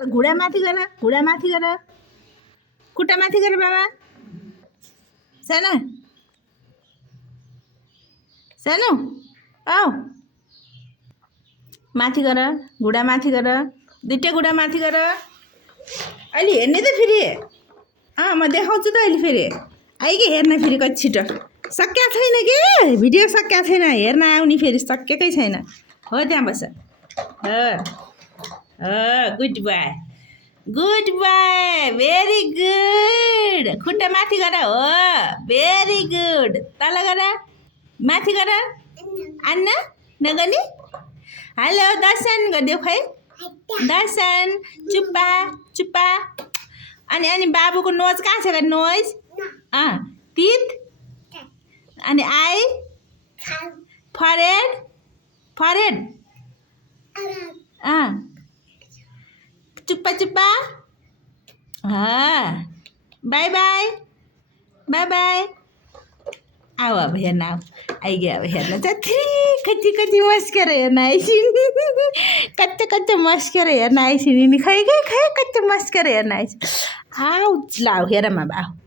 घुँडा माथि गर खुट्टा माथि गर बाबा सानो सानो औ माथि गर घुँडा माथि गर दुईटै घुँडा माथि गर अहिले हेर्ने त फेरि म देखाउँछु त अहिले फेरि आइगे हेर्न फेरि कति छिटो सक्या छैन के भिडियो सक्या छैन हेर्न आउने फेरि सकेकै छैन हो त्यहाँ बस गुड बाय भेरी गुड खुट्टा माथि गर हो भेरी गुड तल गर माथि गर आन्न नगर्ने हेलो दर्शन गरिदेऊ खै दर्शन चुप्पा चुप्पा अनि बाबुको नोज कहाँ छ नोज टिथ अनि आई फरेड चुप्पा चुप्पा बाई बाई आऊ अब हेर्न आऊ आइगे अब हेर्न कति मस्केर हेर्न आइसिन् कच्चा मस्केर हेर्न आइसिन् नि खै कच्चा मस्केर हेर्न आइसिन् आऊ ल हेर अब आऊ